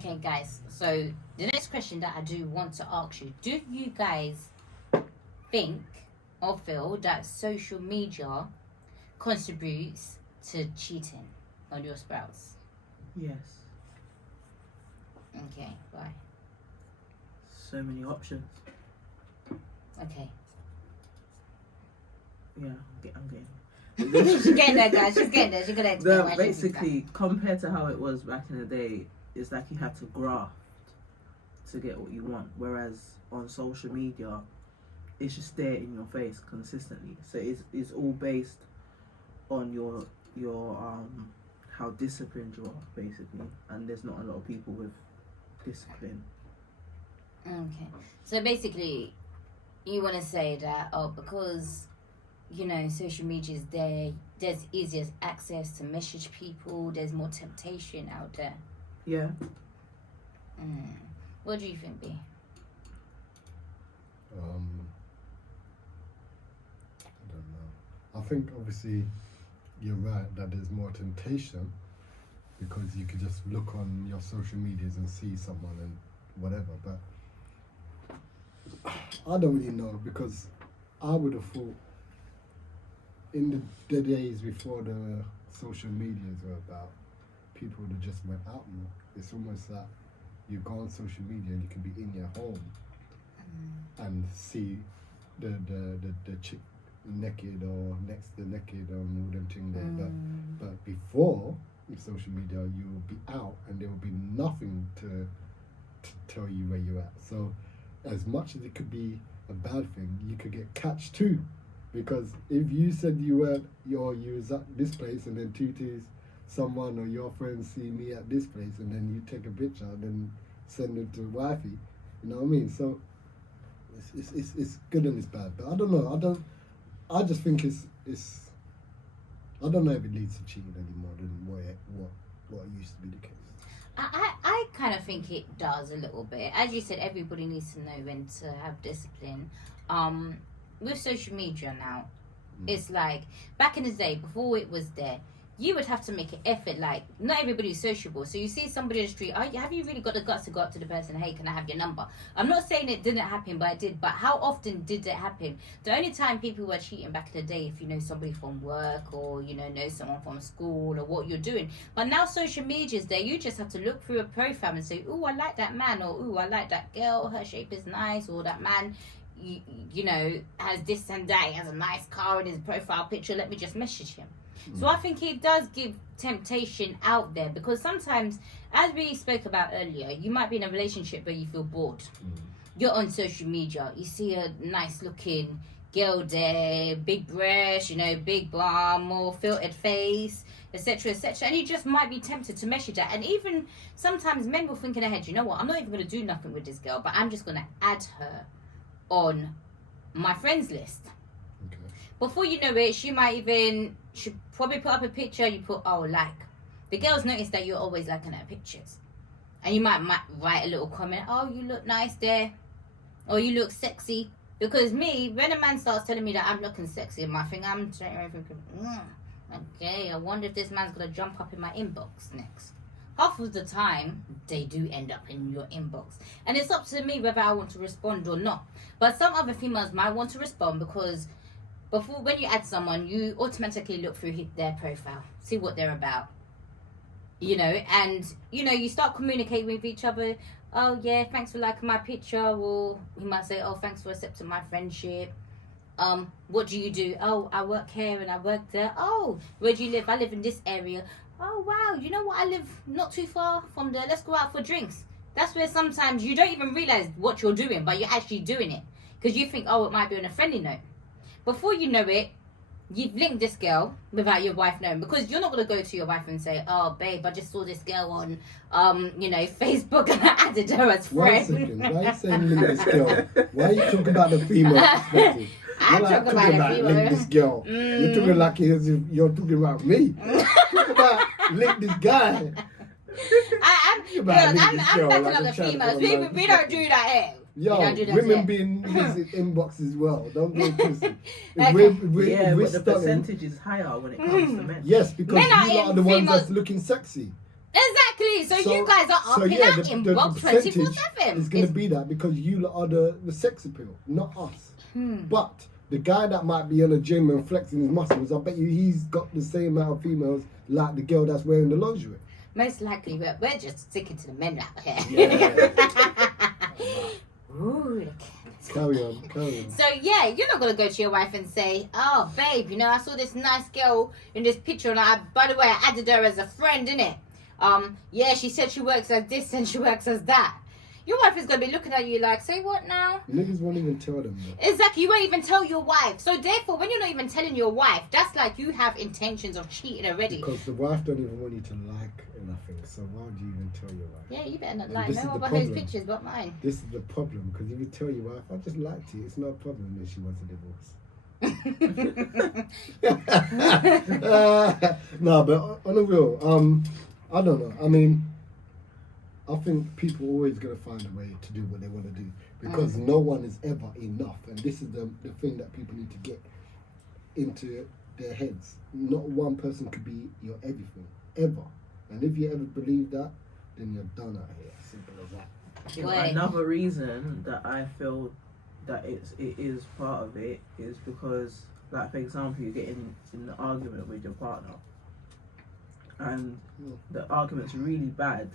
Okay, guys. So the next question that I do want to ask you: do you guys think or feel that social media contributes to cheating on your spouse? Yes. Okay, why? So many options. Okay. Yeah, I'm getting. She's getting there, guys. She's getting there. She's gonna explain why she's Basically, compared to how it was back in the day, it's like you had to graft to get what you want. Whereas on social media, it's just there in your face consistently. So it's all based on your how disciplined you are, basically. And there's not a lot of people with discipline. Okay. So basically, you want to say that, because, social media is there, there's easier access to message people, there's more temptation out there. Yeah. What do you think, B? I don't know. I think obviously you're right that there's more temptation because you could just look on your social medias and see someone and whatever, but I don't really know because I would have thought in the days before the social medias were about, people would have just went out more. It's almost like you go on social media and you can be in your home and see the chick naked or next to naked or all them things there. But before social media, you will be out and there will be nothing to tell you where you're at. So as much as it could be a bad thing, you could get catched too. Because if you said you was at this place and then tutus someone or your friends see me at this place and then you take a picture and then send it to wifey, you know what I mean? So it's good and it's bad. But I don't know. I just think it's I don't know if it leads to cheating anymore than what used to be the case. I kind of think it does a little bit. As you said, everybody needs to know when to have discipline. With social media now, it's like back in the day before it was there, you would have to make an effort. Like, not everybody's sociable. So you see somebody in the street, have you really got the guts to go up to the person, hey, can I have your number? I'm not saying it didn't happen, but it did. But how often did it happen? The only time people were cheating back in the day, if you know somebody from work or, know someone from school or what you're doing. But now social media is there. You just have to look through a profile and say, oh, I like that man, or oh, I like that girl, her shape is nice, or that man, has this and that, he has a nice car in his profile picture, let me just message him. So I think it does give temptation out there because sometimes, as we spoke about earlier, you might be in a relationship where you feel bored. You're on social media, you see a nice looking girl there, big breasts, big bum or filtered face, etc., etc., and you just might be tempted to message her. And even sometimes men will think in their head, you know what, I'm not even going to do nothing with this girl, but I'm just going to add her on my friends list. Okay. Before you know it, she probably put up a picture, you put, like. The girls notice that you're always liking her pictures. And you might write a little comment, oh, you look nice there. Or you look sexy. Because me, when a man starts telling me that I'm looking sexy, I'm thinking, okay, I wonder if this man's going to jump up in my inbox next. Half of the time, they do end up in your inbox. And it's up to me whether I want to respond or not. But some other females might want to respond because when you add someone, you automatically look through their profile, see what they're about. And, you start communicating with each other. Oh, yeah, thanks for liking my picture. Or he might say, oh, thanks for accepting my friendship. What do you do? Oh, I work here and I work there. Oh, where do you live? I live in this area. Oh, wow, you know what? I live not too far from there. Let's go out for drinks. That's where sometimes you don't even realize what you're doing, but you're actually doing it. Because you think, oh, it might be on a friendly note. Before you know it, you've linked this girl without your wife knowing. Because you're not going to go to your wife and say, oh, babe, I just saw this girl on, Facebook and I added her as friend. 1 second. Why are you saying link this girl? Why are you talking about the female perspective? I'm talking about the female. Link this girl. You're talking like you're talking about me. Talk about link this guy. I'm backing up the females. We don't do that here. Yo, women being in his inbox as well. Don't get twisted. But the percentage is higher when it comes to men. Yes, because you are the ones that's looking sexy. Exactly. Literally, so you guys are up and out in Bob 24/7. It's going to be that because you lot are the sex appeal, not us. But the guy that might be in a gym and flexing his muscles, I bet you he's got the same amount of females like the girl that's wearing the lingerie. Most likely, we're just sticking to the men out here. Yeah. Ooh, Carry on. so yeah, you're not gonna go to your wife and say, "Oh, babe, you know, I saw this nice girl in this picture, and by the way, I added her as a friend, innit? Yeah, she said she works as this and she works as that." Your wife is gonna be looking at you like, "Say what now?" Niggas won't even tell them that. Exactly, you won't even tell your wife. So therefore, when you're not even telling your wife, that's like you have intentions of cheating already. Because the wife don't even want you to like nothing, so why would you even tell your wife? Yeah, you better not And lie. this No is one the about those problem. pictures but mine. This is the problem, because if you tell your wife, I just liked you, it's not a problem if she wants a divorce. No, but on the real, I don't know. I mean, I think people are always going to find a way to do what they want to do because no one is ever enough. And this is the thing that people need to get into their heads. Not one person could be your everything, ever. And if you ever believe that, then you're done out here. Simple as that. You know, Wait. another reason that I feel that it is part of it is because, like, for example, you get in an argument with your partner and the argument's really bad.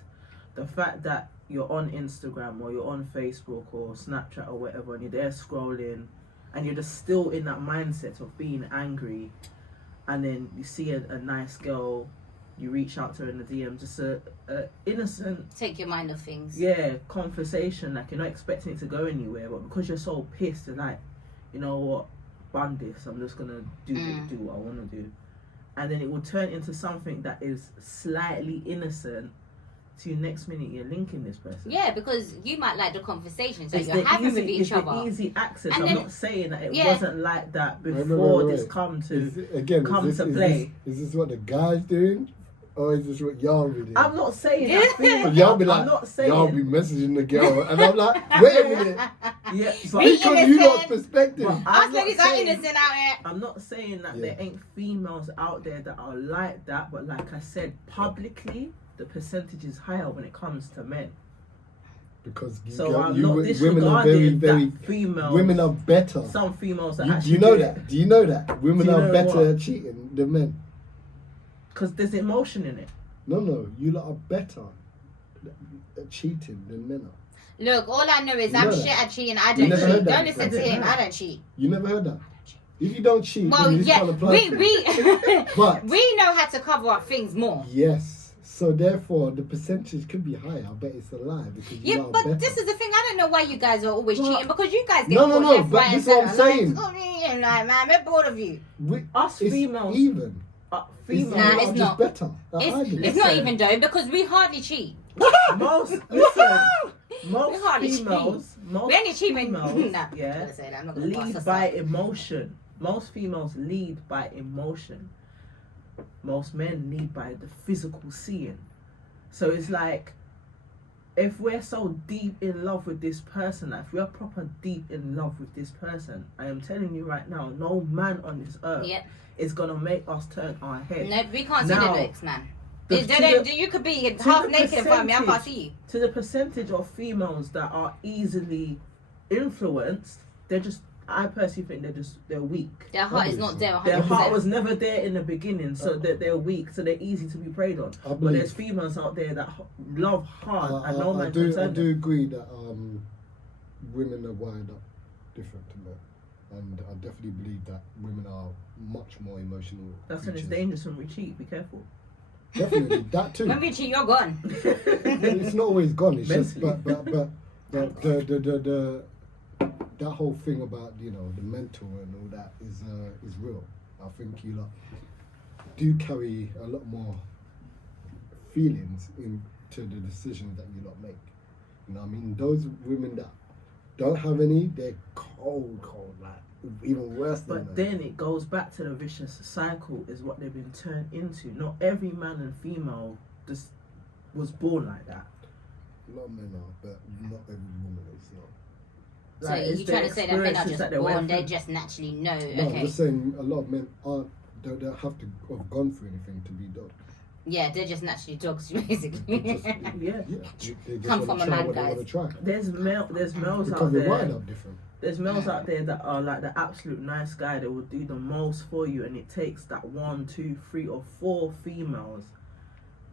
The fact that you're on Instagram or you're on Facebook or Snapchat or whatever and you're there scrolling and you're just still in that mindset of being angry, and then you see a nice girl, you reach out to her in the DM, just a innocent, Take your mind off things. conversation, like you're not expecting it to go anywhere, but because you're so pissed and like, you know what, bun this, I'm just gonna do what I want to do, and then it will turn into something that is slightly innocent. To next minute you're linking this person. Yeah, because you might like the conversations that It's you're having with each it's other. the easy access. And I'm then- not saying that it yeah. wasn't like that before this come to play. Is this what the guy's doing? Or is this what y'all be doing? I'm not saying that But female. y'all be like, I'm not saying. y'all be messaging the girl, and I'm like, wait a minute, Yeah, but, Be because you lot's innocent. perspective. but Us I'm not ladies are saying. innocent out here. I'm not saying that Yeah. there ain't females out there that are like that, but like I said, publicly, the percentage is higher when it comes to men. Because So girl, I'm not women are disregarding very, that females. women are better. Some females are Do actually. you know that? Do you know that women Do you are know better what? at cheating than men? Because there's emotion in it. No, you lot are better at cheating than men are. Look, all I know is You I'm know shit that? at cheating. I You don't never cheat. heard that Don't listen to before? him. I don't cheat. You never heard that? If you don't cheat, Well, then you yeah, can't apply we for it. we But we know how to cover up things more. yes, so therefore the percentage could be higher. I bet it's a lie because you Yeah, are but better. this is the thing. I don't know why you guys are always Well, cheating, because you guys get no, caught no, left, but right, and this is what I'm centre. saying. Like, like, man, we're bored of you. Us it's females. even. Females. Nah, you it's are just not. better. I It's, do. it's not Listen. even though, because we hardly cheat. Most hardly females, most We only cheat when females, nah, I'm yeah, gonna say that. I'm not gonna boss lead us by up. emotion. Most females lead by emotion. Most men lead by the physical seeing. So it's like, if we're so deep in love with this person, like if we're proper deep in love with this person, I am telling you right now, no man on this earth Yeah. is gonna make us turn our head. No, we can't see Now, the looks, man. the- They to don't- the- you could be to half the naked in front of me. I can't percentage- see you. To the percentage of females that are easily influenced, I personally think they're weak. Their heart is not there. Their 100%. heart was never there in the beginning, so that they're weak, so they're easy to be preyed on. I But believe- there's females out there that love hard and no I man can do turn them. agree that women are wired up different to men, and I definitely believe that women are much more emotional. That's when it's creatures. dangerous when we cheat. Be careful. Definitely that too. When we cheat, you're gone. It's not always gone. It's just Mentally. but the that whole thing about the mental and all that is real. I think you lot do carry a lot more feelings into the decisions that you lot make. You know what I mean? Those women that don't have any, they're cold, like even worse than But that. then it goes back to the vicious cycle, is what they've been turned into. Not every man and female just was born like that. A lot of men are, but not every woman is. No. So Like, it's you're the trying to say that men are experiences just that they born, went they through. just naturally know. No, I'm Okay. just saying a lot of men don't have to have gone through anything to be done. Yeah, they're just naturally dogs, basically. They just- Yeah. They just Come wanna from a try man, what they guys. wanna try. There's males Because out we're wired there. up different. There's males out there that are like the absolute nice guy that will do the most for you, and it takes that 1, 2, 3, or 4 females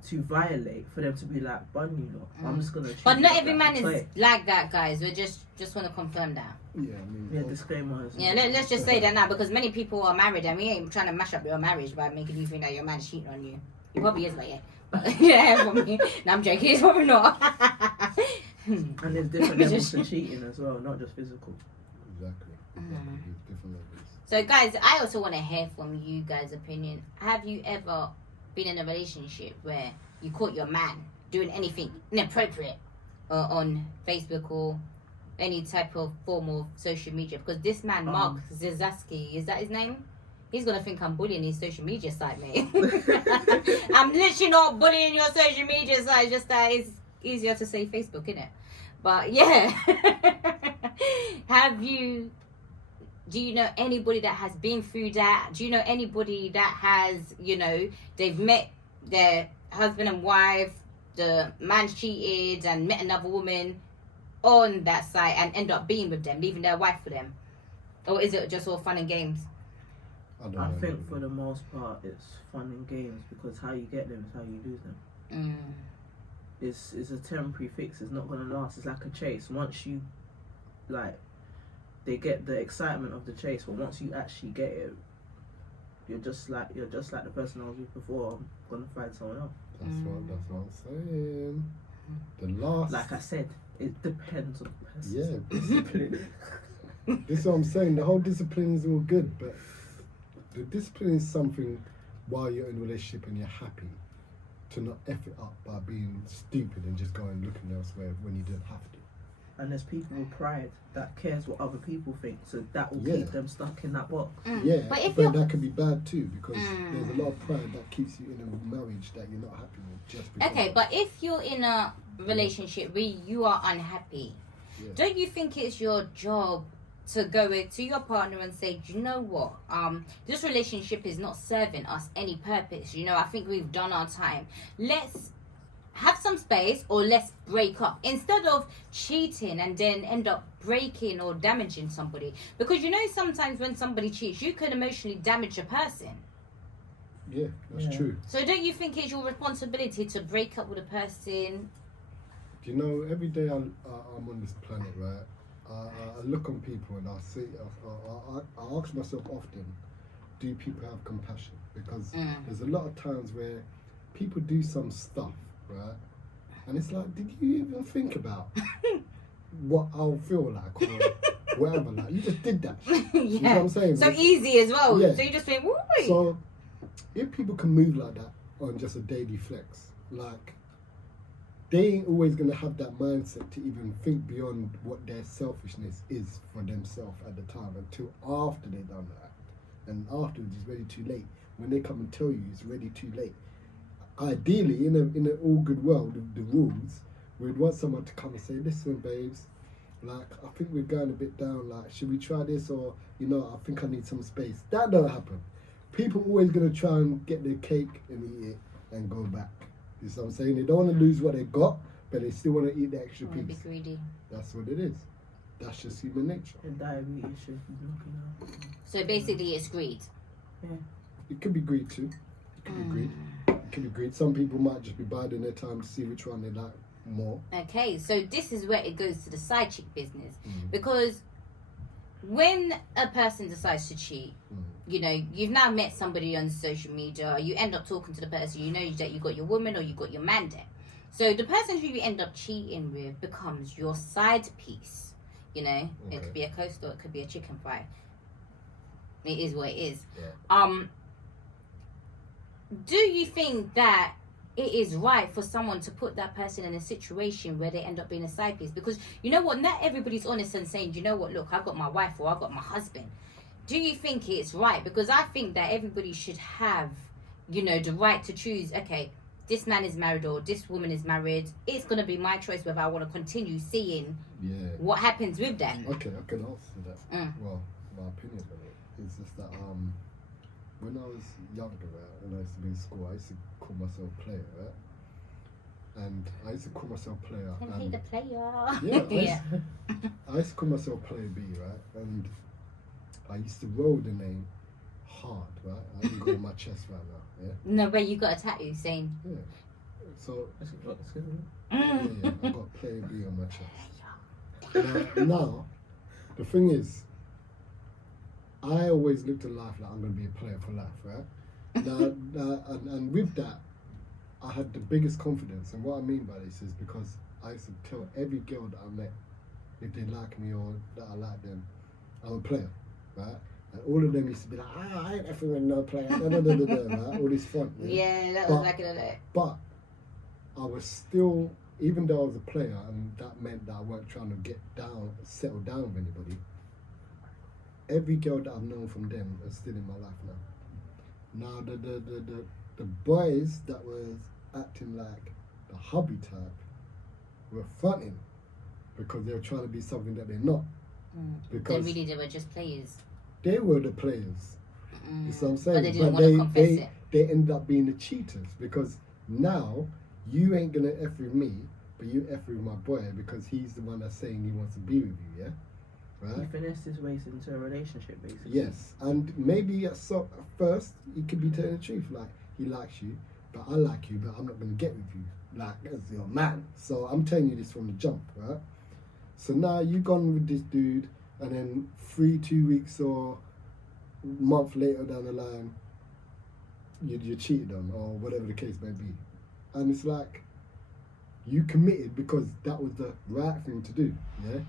to violate for them to be like, bun you lot. I'm just gonna. But treat not you every like man a is toy." like that, guys. We just want to confirm that. Yeah, I mean, Yeah, disclaimer. Yeah, let's just say that now, because many people are married and we ain't trying to mash up your marriage by making you think that your man's cheating on you. He probably is, but yeah. But yeah, for me. No, I'm joking. He's probably not. And there's different levels to cheating as well, not just physical. exactly. There's different levels. So, guys, I also want to hear from you guys' opinion. Have you ever been in a relationship where you caught your man doing anything inappropriate on Facebook or any type of form of social media? Because this man, Mark Zazaski, is that his name? He's going to think I'm bullying his social media site, mate. I'm literally not bullying your social media site, just that it's easier to say Facebook, innit? But, yeah. Do you know anybody that has been through that? Do you know anybody that has, they've met their husband and wife, the man's cheated and met another woman on that site and end up being with them, leaving their wife for them? Or is it just all fun and games? I think for the most part it's fun and games, because how you get them is how you lose them. It's a temporary fix. It's not gonna last. It's like a chase. Once you they get the excitement of the chase, but once you actually get it, you're just like the person I was with before. I'm gonna find someone else. That's what I'm saying. The last, Like I said, it depends on the person. yeah, Discipline. this is what I'm saying. The whole discipline is all good, but the discipline is something while you're in a relationship and you're happy, to not F it up by being stupid and just going looking elsewhere when you didn't have to. And there's people with pride that cares what other people think, so that will Yeah. keep them stuck in that box. Yeah, But if but that can be bad too, because Mm. there's a lot of pride that keeps you in a marriage that you're not happy with just because. Okay, but if you're in a relationship where you are unhappy, Yeah. don't you think it's your job to go to your partner and say, do you know what? This relationship is not serving us any purpose. I think we've done our time. Let's have some space, or let's break up, instead of cheating and then end up breaking or damaging somebody. Because sometimes when somebody cheats, you can emotionally damage a person. Yeah, that's Yeah. true. So don't you think it's your responsibility to break up with a person? Do you know, every day I'm on this planet, right? I look on people and I ask myself often, do people have compassion? Because there's a lot of times where people do some stuff, right? And it's like, did you even think about what I'll feel like or whatever? Like, you just did that. Yeah. You know what I'm saying? So easy as well. Yeah. So you just think, why? So if people can move like that on just a daily flex, like, they ain't always gonna have that mindset to even think beyond what their selfishness is for themselves at the time, until after they've done that. And afterwards it's already too late. When they come and tell you, it's already too late. Ideally, in an all good world of the rules, we'd want someone to come and say, listen babes, like, I think we're going a bit down, like, should we try this, or I think I need some space. That don't happen. People always gonna try and get their cake and eat it and go back. You see what I'm saying? They don't want to lose what they got, but they still want to eat the extra Wanna be piece. greedy. That's what it is. That's just human nature. The diabetes should be looking out. So basically, it's greed. It could be greed too. It could be greed. It could be greed. Some people might just be biding their time to see which one they like more. Okay, so this is where it goes to the side chick business. Mm. Because when a person decides to cheat, you've now met somebody on social media, you end up talking to the person, you know that you got your woman or you got your man there. So the person who you end up cheating with becomes your side piece. It could be a coastal, it could be a chicken fry. It is what it is. Yeah. Do you think that it is right for someone to put that person in a situation where they end up being a side piece? Because you know what, not everybody's honest and saying, you know what, look, I've got my wife or I've got my husband. Do you think it's right? Because I think that everybody should have, the right to choose, okay, this man is married or this woman is married. It's going to be my choice whether I want to continue seeing what happens with that. Okay, I can answer that. Mm. Well, my opinion on it is just that when I was younger, right, and I used to be in school, I used to call myself player, right? And I used to call myself player. Can And be the player. yeah, I used to call myself player B, right? And I used to roll the name hard, right? I didn't go on my chest right now, yeah? No, but you got a tattoo saying. Yeah. So, Excuse me. yeah, I got player B on my chest. Now, the thing is, I always looked at life like I'm going to be a player for life, right? And with that, I had the biggest confidence. And what I mean by this is because I used to tell every girl that I met, if they like me or that I like them, I'm a player, right? And all of them used to be like, I ain't effing with no player, right? All this fun. Yeah, that was back in the day. But I was still, even though I was a player, and that meant that I weren't trying to settle down with anybody, every girl that I've known from them is still in my life now. Now, the boys that was acting like the hubby type were fronting because they were trying to be something that they're not. Because they were just players. they were the players. You see what I'm saying? But they didn't want to confess it. They ended up being the cheaters because now you ain't gonna F with me, but you F with my boy because he's the one that's saying he wants to be with you, yeah? He Right? finessed his ways into a relationship, basically. Yes. And maybe at first he could be telling the truth, like he likes you, but I like you, but I'm not gonna get with you. Like as your man. So I'm telling you this from the jump, right? So now you gone with this dude and then 2 weeks or month later down the line you're cheated on or whatever the case may be. And it's like you committed because that was the right thing to do, yeah?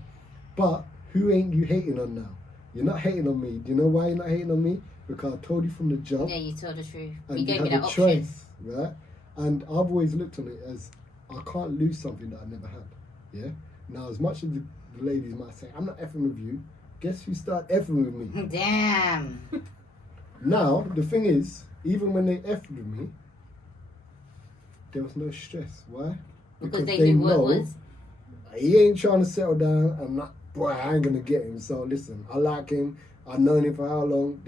But who ain't you hating on now? You're not hating on me. Do you know why you're not hating on me? Because I told you from the jump. Yeah, you told the truth. And You gave me had that a option. choice, right? And I've always looked on it as I can't lose something that I never had, yeah? Now, as much as the ladies might say, I'm not effing with you, guess who started effing with me? Damn. Now, the thing is, even when they effed with me, there was no stress. Why? Because they knew what it was. He ain't trying to settle down. I'm not, boy, I ain't going to get him. So listen, I like him. I've known him for how long?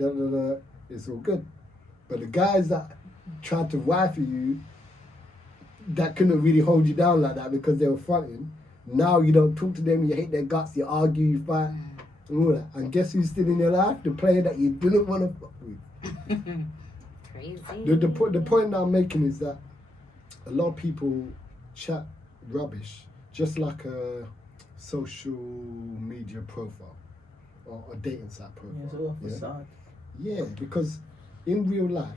It's all good. But the guys that tried to wife you, that couldn't really hold you down like that because they were fronting, now you don't talk to them, you hate their guts, you argue, you fight, and all that. And guess who's still in your life? The player that you didn't want to fuck with. Crazy. The point that I'm making is that a lot of people chat rubbish, just like a social media profile or a dating site profile. Yeah, it's all facade. Yeah, because in real life,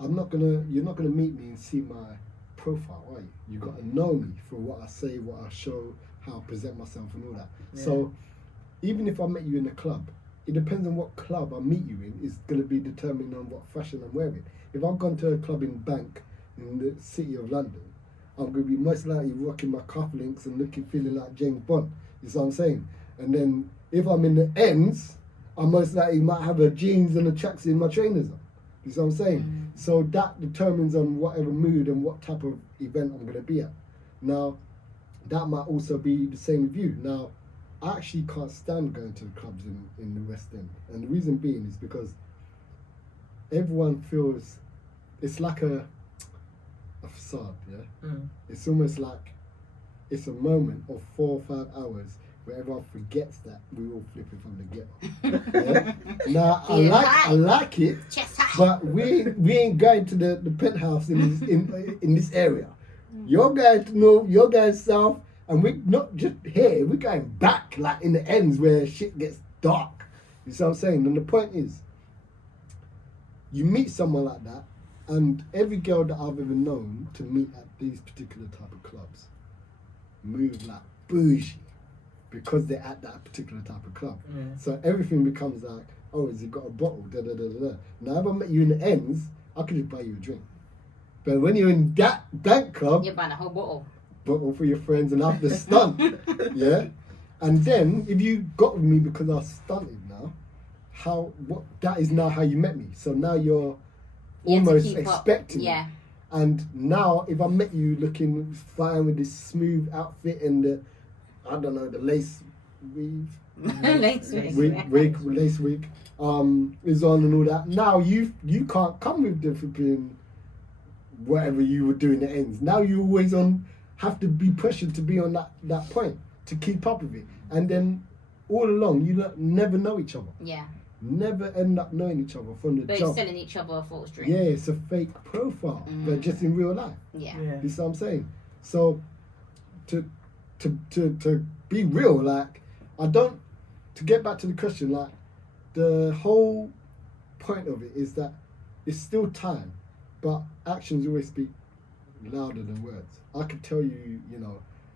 you're not gonna meet me and see my profile, are you? You gotta know me for what I say, what I show, how I present myself and all that. Yeah. So even if I met you in a club, it depends on what club I meet you in, is gonna be determined on what fashion I'm wearing. If I've gone to a club in Bank in the city of London, I'm gonna be most likely rocking my cufflinks and feeling like James Bond. You see what I'm saying? And then if I'm in the ends, I most likely might have a jeans and a tracksuit in my trainers on. You see what I'm saying? So that determines on whatever mood and what type of event I'm going to be at. Now, that might also be the same with you. Now, I actually can't stand going to the clubs in the West End. And the reason being is because everyone feels it's like a facade, yeah? It's almost like it's a moment of 4 or 5 hours where everyone forgets that we all flipping from the ghetto. Yeah? Now I like it, Chest high. but we ain't going to the penthouse in this area. You're going to north, you're going south, and we're not just here. We're going back, like in the ends where shit gets dark. You see what I'm saying? And the point is, you meet someone like that, and every girl that I've ever known to meet at these particular type of clubs move like bougie, because they're at that particular type of club. Yeah. So everything becomes like, oh, has he got a bottle? Da, da, da, da, da. Now, if I met you in the ends, I could just buy you a drink. But when you're in that club, You're buying a whole bottle. bottle for your friends and after stunt, yeah? And then, if you got with me because I was stunted now, that is now how you met me. So now you're You have to almost keep up. expecting it. Yeah. And now, if I met you looking fine with this smooth outfit and the lace weave, Lace Lace week is on and all that. Now you can't come with the flipping whatever you were doing at ends. Now you always have to be pressured to be on that point to keep up with it, and then all along you never know each other. Yeah. Never end up knowing each other from the Both jump. selling each other a false drink. Yeah, it's a fake profile, but just in real life. Yeah. You see what I'm saying? So to be real, like to get back to the question, like the whole point of it is that it's still time, but actions always speak louder than words. I could tell you,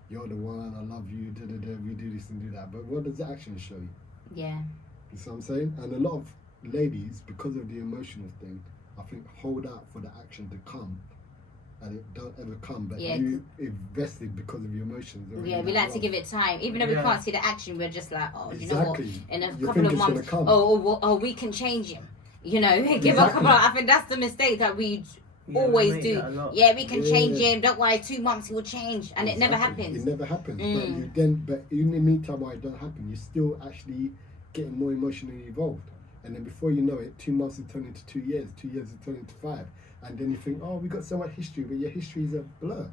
you're the one, I love you, we do this and do that, but what does the action show you? Yeah. You see what I'm saying? And a lot of ladies, because of the emotional thing, I think hold out for the action to come, and it don't ever come. But you invested because of your emotions. Yeah, we like to give it time, even though we can't see the action. We're just like, oh, you know what? In a You couple think of it's gonna months, come. we can change him. Give a couple. I think that's the mistake that we always do. Yeah, we can change him. Don't worry, 2 months he will change, and it never happens. It never happens. But in the meantime, why it don't happen? You're still actually getting more emotionally involved, and then before you know it, 2 months is turning into 2 years. 2 years is turning into 5, and then you think, oh, we got so much history, but your history is a blur.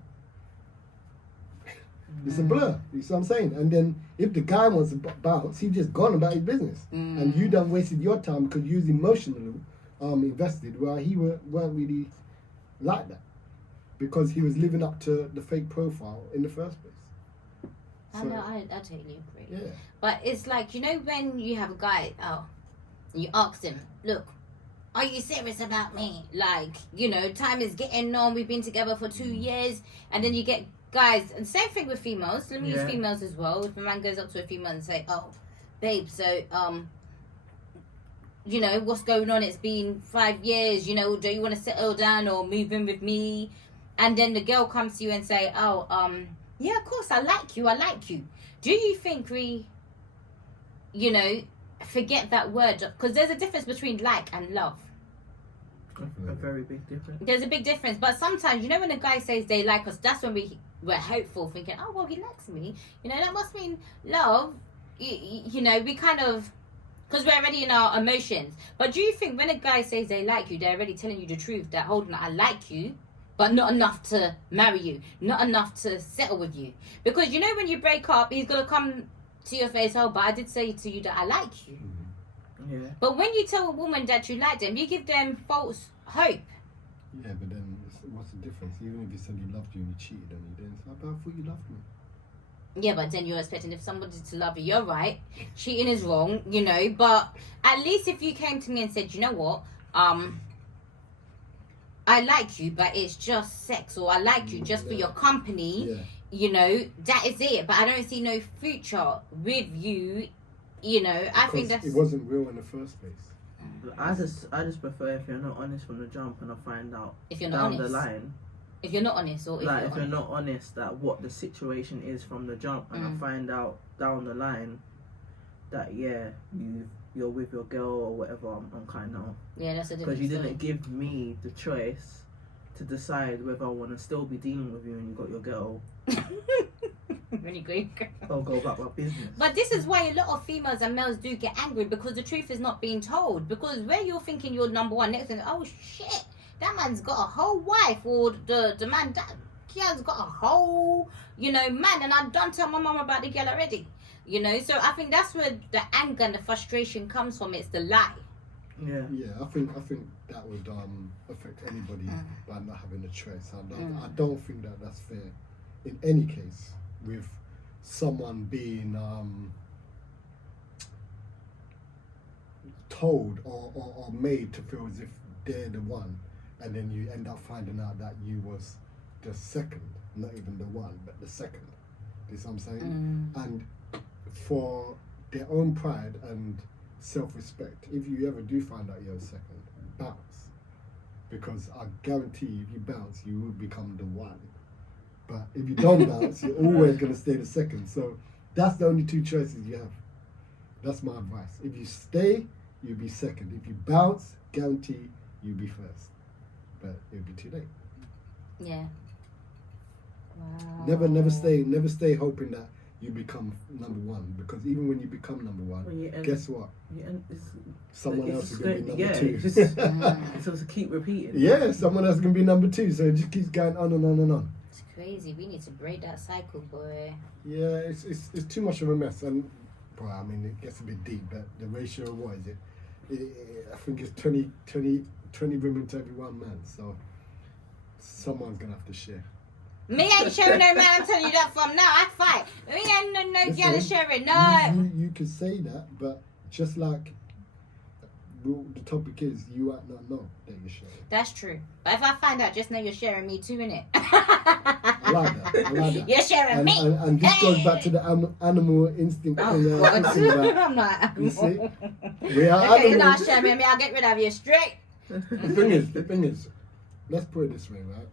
It's a blur. You see what I'm saying? And then if the guy wants to bounce, he's just gone about his business, and you done wasted your time because you was emotionally invested, while he weren't really like that, because he was living up to the fake profile in the first place. I know, I totally agree. Yeah. But it's like, when you have a guy, and you ask him, look, are you serious about me? Like, time is getting on, we've been together for 2 years, and then you get guys, and same thing with females, let me use females as well. If a man goes up to a female and say, oh, babe, so, what's going on? It's been 5 years, do you want to settle down or move in with me? And then the girl comes to you and say, yeah, of course, I like you. Do you think we, forget that word? Because there's a difference between like and love. A very big difference. There's a big difference. But sometimes, when a guy says they like us, that's when we're hopeful, thinking, oh, well, he likes me. That must mean love. We kind of, because we're already in our emotions. But do you think when a guy says they like you, they're already telling you the truth, that, hold on, I like you, but not enough to marry you, not enough to settle with you? Because when you break up, he's gonna come to your face, oh, but I did say to you that I like you. Yeah. But when you tell a woman that you like them, you give them false hope. Yeah, but then what's the difference? Even if you said he loved you and he cheated on you, then it's like, but I thought you loved me. Yeah, but then you're expecting if somebody to love you, you're right. Cheating is wrong, but at least if you came to me and said, you know what, I like you, but it's just sex, or I like you just for your company, that is it. But I don't see no future with you, I think that's... It wasn't real in the first place. I just prefer if you're not honest from the jump, and I find out if you're not down honest. the line. If you're not honest, or if you're not honest that what the situation is from the jump, and I find out down the line that you're with your girl or whatever, I'm kind of... Yeah, that's a different because you didn't give me the choice to decide whether I want to still be dealing with you and you got your girl. Really good. Or go about my business. But this is why a lot of females and males do get angry, because the truth is not being told. Because where you're thinking you're number one, next thing, oh shit, that man's got a whole wife, or the man, that girl's got a whole, man, and I done tell my mum about the girl already. So I think that's where the anger and the frustration comes from. It's the lie. Yeah. Yeah, I think that would affect anybody by not having a choice. I don't think that's fair in any case, with someone being told or made to feel as if they're the one, and then you end up finding out that you was the second, not even the one, but the second. You see what I'm saying? And for their own pride and self-respect, if you ever do find out you're a second, bounce. Because I guarantee if you bounce, you will become the one. But if you don't bounce, you're always going to stay the second. So that's the only two choices you have. That's my advice. If you stay, you'll be second. If you bounce, guarantee you'll be first. But it'll be too late. Yeah. Wow. Never stay hoping that you become number one. Because even when you become number one, Well, you end- guess what? it's Someone it's else is just going to be going- number yeah, two. it's just- so to keep repeating. Yeah, someone else is going to be number two. So it just keeps going on and on and on. It's crazy. We need to break that cycle, boy. Yeah, it's too much of a mess. And, boy, I mean, it gets a bit deep, but the ratio of what is it? I think it's 20 women to every one man. So someone's going to have to share. Me ain't sharing no man. I'm telling you that from now. I fight. Me ain't no Listen, girl sharing. No. You could say that, but just like the topic is, you might not know that you're sharing. That's true. But if I find out, just know you're sharing me too, innit? I like that. I like that. You're sharing And, me. and this goes back to the animal instinct Oh, thing. God. Talking about. I'm not. You see, we are Okay, you're not animals. sharing me. I'll get rid of you straight. The thing is, let's put it this way, right?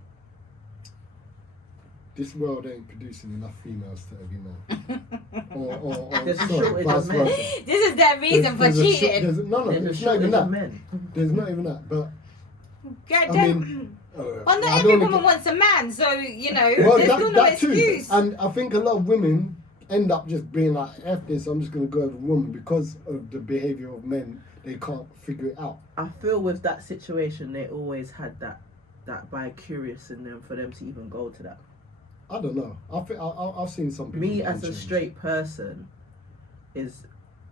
This world ain't producing enough females to every man. Or There's a sorry, shortage vice of men. versa. This is their reason for There's a cheating. no, There's a it's not even shortage of that. men. There's not even that. But God I damn. mean, Well, I not don't every wanna woman get- wants a man, so, you know, Well, there's still no that too. excuse. And I think a lot of women end up just being like, F this, I'm just going to go with a woman because of the behaviour of men. They can't figure it out. I feel with that situation, they always had that bi-curious in them for them to even go to that. I don't know. I've seen some people. Me as a change. straight person is,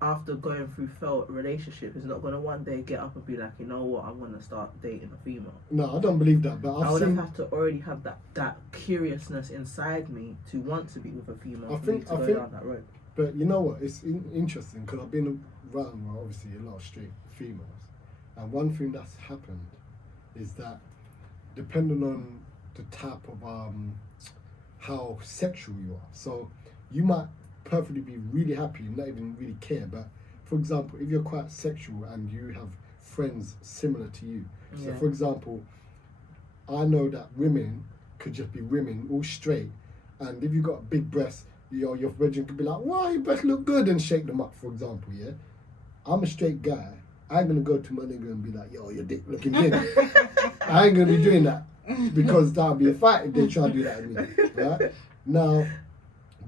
after going through failed relationship, is not going to one day get up and be like, you know what, I'm going to start dating a female. No, I don't believe that. But I I've would seen. have to already have that curiousness inside me to want to be with a female. I for me think- to I go think- down that road. But you know what? It's interesting because I've been around, well, obviously, a lot of straight females. And one thing that's happened is that depending on the type of how sexual you are. So you might perfectly be really happy and not even really care. But for example, if you're quite sexual and you have friends similar to you. So Yeah. for example, I know that women could just be women, all straight. And if you've got big breasts, your brethren could be like, wow, your breasts look good, and shake them up, for example, yeah? I'm a straight guy. I ain't gonna go to my nigga and be like, yo, your dick looking big. I ain't gonna be doing that because that'll be a fight if they try to do that with me, right? Now,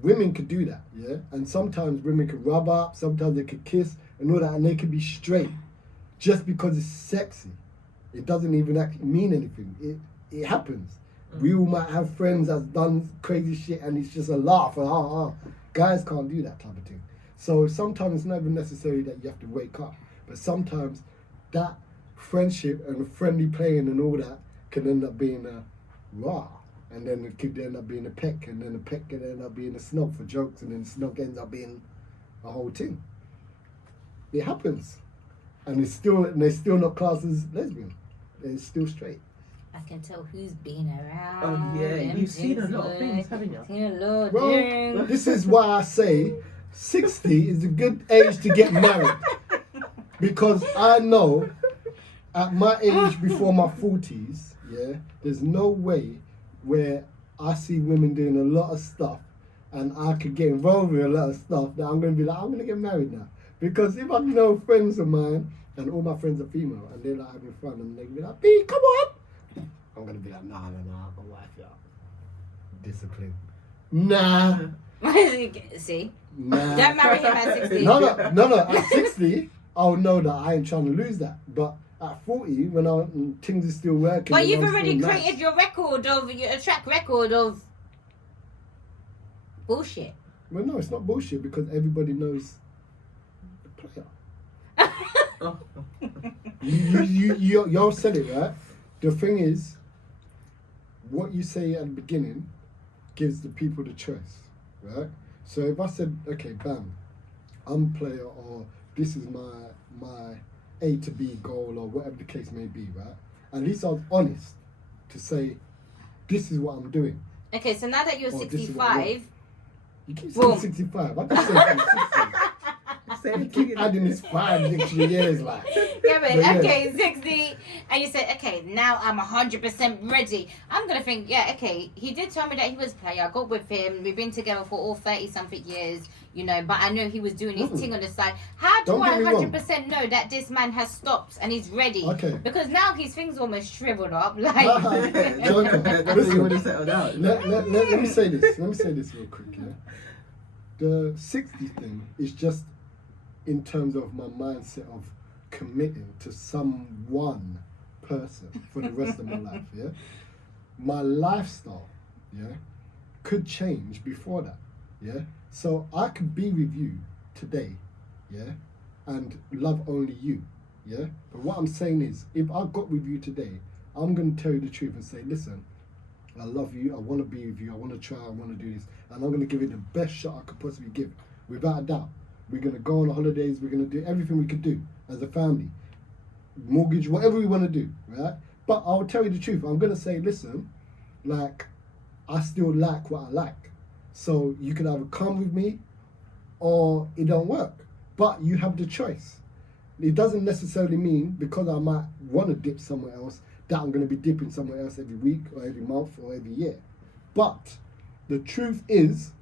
women could do that, yeah? And sometimes women could rub up, sometimes they could kiss and all that, and they could be straight just because it's sexy. It doesn't even actually mean anything. It happens. We all might have friends that's done crazy shit and it's just a laugh and Guys can't do that type of thing. So sometimes it's not even necessary that you have to wake up. But sometimes that friendship and friendly playing and all that can end up being a raw. And then it could end up being a peck, and then the peck could end up being a snog for jokes, and then snog ends up being a whole thing. It happens. And they're still not classed as lesbian. They're still straight. I can tell who's been around. Oh yeah, them you've seen a lot of boy. things, haven't you? Seen a lot. Well, things. this is why I say 60 is a good age to get married. Because I know at my age before my 40s, yeah, there's no way where I see women doing a lot of stuff and I could get involved with a lot of stuff that I'm going to be like, I'm going to get married now. Because if I know friends of mine and all my friends are female and they're like having fun and they be like, B, come on. I'm going to be like, nah, I'm going to wife you up. Discipline. Nah. See? Nah. Don't marry him at 60. No. At 60, I'll know that I ain't trying to lose that. But at 40, when things are still working. But and you've I'm already still created nice. your record of your track record of bullshit. Well, no, it's not bullshit because everybody knows the player. Oh. Y'all said it, right? The thing is, what you say at the beginning gives the people the choice, right? So if I said, okay, bam, I'm a player, or this is my A to B goal, or whatever the case may be, right? At least I was honest to say, this is what I'm doing. Okay, so now that you're Oh, this is what I 65, You keep Boom. saying 65. I just said 60. You keep adding this 5 extra years, like. yeah, but But yeah. okay, 60, and you said, okay, now I'm 100% ready. I'm gonna think, yeah, okay, he did tell me that he was a player. I got with him. We've been together for all 30-something years, you know, but I know he was doing his thing on the side. How do Don't I get me wrong. 100% know that this man has stopped and he's ready? Okay. Because now his things almost shriveled up, like. Joker, That's listen. already settled out. Let me say this. Let me say this real quick, yeah? The 60 thing is just in terms of my mindset of committing to some one person for the rest of my life, yeah? My lifestyle, yeah, could change before that, yeah? So I could be with you today, yeah, and love only you, yeah? But what I'm saying is, if I got with you today, I'm going to tell you the truth and say, listen, I love you, I want to be with you, I want to try, I want to do this, and I'm going to give it the best shot I could possibly give, without a doubt. We're going to go on holidays, we're going to do everything we could do as a family, mortgage, whatever we want to do, right? But I'll tell you the truth, I'm going to say, listen, like, I still like what I like. So you can either come with me or it don't work. But you have the choice. It doesn't necessarily mean because I might want to dip somewhere else that I'm going to be dipping somewhere else every week or every month or every year. But the truth is,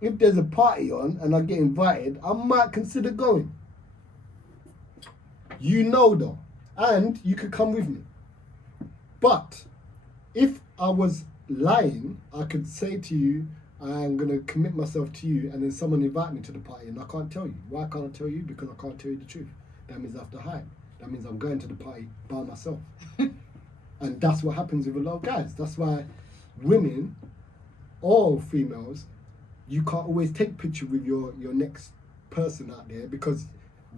if there's a party on and I get invited, I might consider going. You know though. And you could come with me. But if I was lying, I could say to you, I'm going to commit myself to you, and then someone invite me to the party and I can't tell you. Why can't I tell you? Because I can't tell you the truth. That means I have to hide. That means I'm going to the party by myself. And that's what happens with a lot of guys. That's why women or females, you can't always take picture with your next person out there because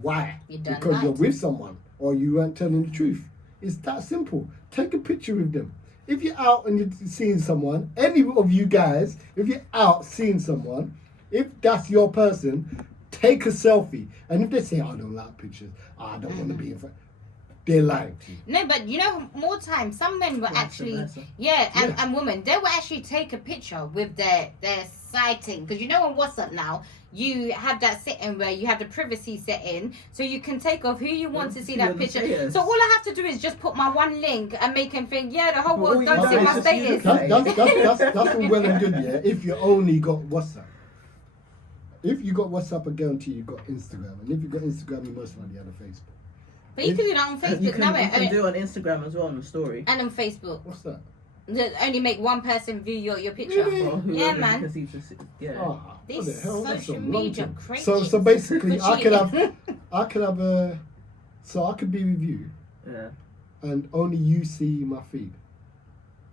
why? Because you're with someone or you weren't telling the truth. It's that simple. Take a picture with them. If you're out and you're seeing someone, any of you guys, if you're out seeing someone, if that's your person, take a selfie. And if they say, I don't like pictures, I don't want to be in front, they're lying to you. No, but you know, more times, some men will actually, and women, they will actually take a picture with their sighting. Because you know on WhatsApp now, you have that setting where you have the privacy setting, so you can take off who you want to see that picture. So all I have to do is just put my one link and make him think, yeah, the whole world don't see my status. That's all well and good, yeah, if you only got WhatsApp. If you got WhatsApp, I guarantee you got Instagram. And if you got Instagram, you most likely had a Facebook. But you can do that on Facebook. You can do it on Instagram as well on the story. And on Facebook. What's that? Only make one person view your picture. Really? Yeah, man. Oh, This what the hell? That's social some media nonsense. crazy. So basically, I could have a, so I could be with you, and only you see my feed.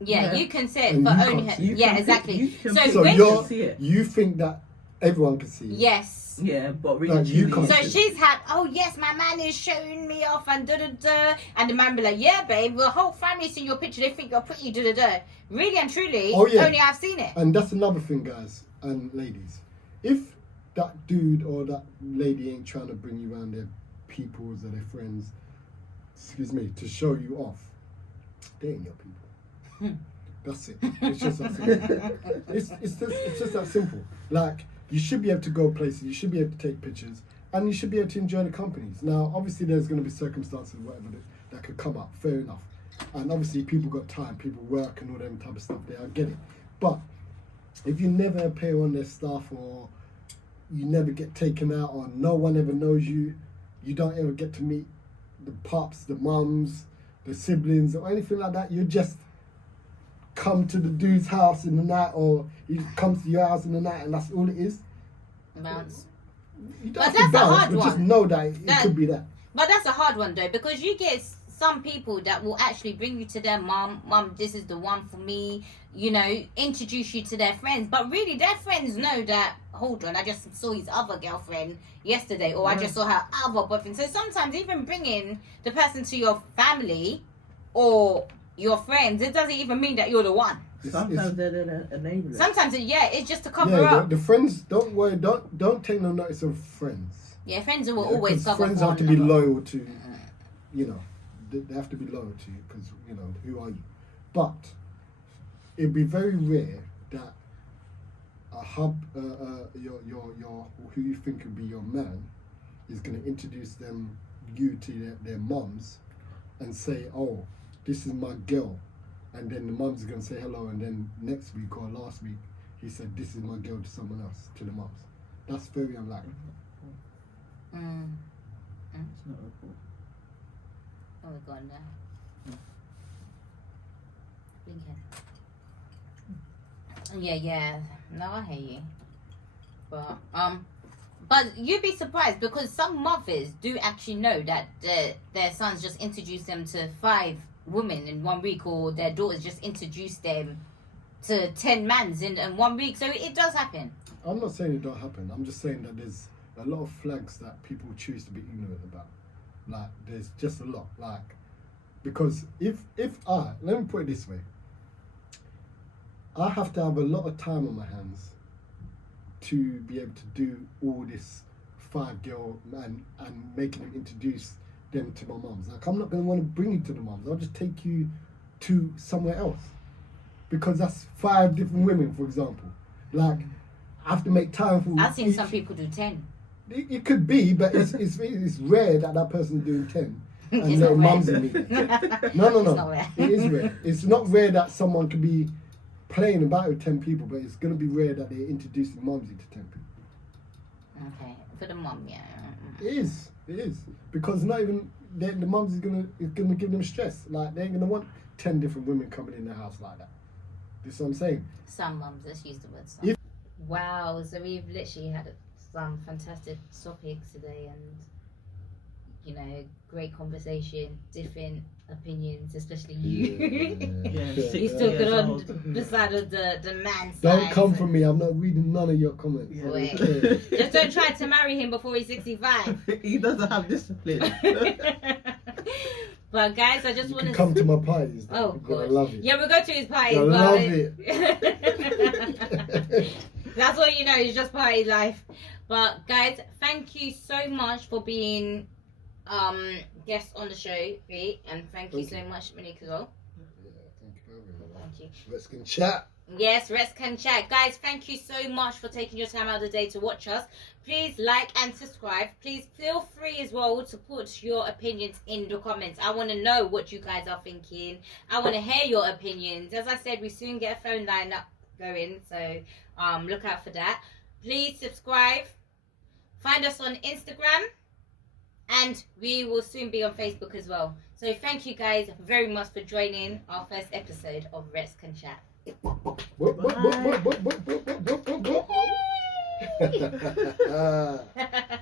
Yeah, you can say it, And but you only can't her. see Yeah, exactly. So when see it. you think that everyone can see it? yes. Yeah, but Like, you can't So see it. she's had, oh yes, my man is showing me off and da-da-da. And the man be like, yeah, babe, the whole family see your picture, they think you're pretty, da-da-da. Really and truly, only I've seen it. And that's another thing, guys and ladies. If that dude or that lady ain't trying to bring you around their peoples or their friends, to show you off, they ain't your people. That's it. It's just that simple. It's just that simple. Like, you should be able to go places, you should be able to take pictures, and you should be able to enjoy the companies. Now, obviously, there's going to be circumstances, whatever, that could come up. Fair enough. And obviously, people got time, people work and all them type of stuff there. I get it. But if you never appear on their stuff, or you never get taken out, or no one ever knows you, you don't ever get to meet the pops, the mums, the siblings, or anything like that, you just come to the dude's house in the night, or he comes to your house in the night, and that's all it is. Bounce. You But don't have that's to a bounce, hard but just one. know that it could be that. But that's a hard one, though, because you get some people that will actually bring you to their mum, this is the one for me, you know, introduce you to their friends. But really, their friends know that, hold on, I just saw his other girlfriend yesterday, or I just saw her other boyfriend. So sometimes even bringing the person to your family or your friends, it doesn't even mean that you're the one. Sometimes they're enablers. Sometimes, it's just to cover up. The friends, don't worry, don't take no notice of friends. Yeah, friends will always 'cause cover friends for have to one be another. loyal to, you know, they have to be loyal to you, because, you know, who are you? But it'd be very rare that a your who you think would be your man is going to introduce you to their mums and say, oh, this is my girl, and then the mums are going to say hello, and then next week or last week he said, this is my girl, to someone else, to the mums. That's very unlikely. It's not a report. Oh, we're going there. Blinking. Yeah. No, I hear you. But you'd be surprised because some mothers do actually know that their sons just introduced them to 5 women in 1 week, or their daughters just introduced them to 10 mans in 1 week. So it does happen. I'm not saying it don't happen. I'm just saying that there's a lot of flags that people choose to be ignorant about. Like, there's just a lot. Like, because if let me put it this way, I have to have a lot of time on my hands to be able to do all this 5-girl and making them introduce them to my mums. Like, I'm not going to want to bring you to the mums. I'll just take you to somewhere else, because that's 5 different women, for example. Like, I have to make time for. I've seen some people do 10. It could be, but it's rare that person's doing 10 and It's their not mums rare. in me. No. It's not rare. It is rare. It's not rare that someone could be playing about with 10 people, but it's going to be rare that they're introducing mums into 10 people. Okay, for the mum, yeah. It is because not even the mums is gonna give them stress. Like, they ain't gonna want 10 different women coming in the house like that. This what I'm saying. Some mums, let's use the word some. Wow, so we've literally had some fantastic topics today, and you know, great conversation, different opinions, especially you. Yeah, You 6 still years good on old. the side of the man side. Don't come for me. I'm not reading none of your comments. Yeah. Wait. Okay. Just don't try to marry him before he's 65. He doesn't have discipline. But guys, I just You want can to. come to my parties. Oh, You're gonna God. love it. Yeah, we'll go to his parties. You'll but love it. That's all you know. It's just party life. But guys, thank you so much for being guests on the show, Pete, and thank you so much, Monique, as well. Yeah, thank you for having me. Thank you. Let's can chat. Yes, Rest Can Chat. Guys, thank you so much for taking your time out of the day to watch us. Please like and subscribe. Please feel free as well to put your opinions in the comments. I want to know what you guys are thinking. I want to hear your opinions. As I said, we soon get a phone line up going, so look out for that. Please subscribe. Find us on Instagram, and we will soon be on Facebook as well. So thank you guys very much for joining our first episode of Rest Can Chat. Whoop, whoop, whoop, whoop, whoop, whoop, whoop, whoop, whoop, whoop.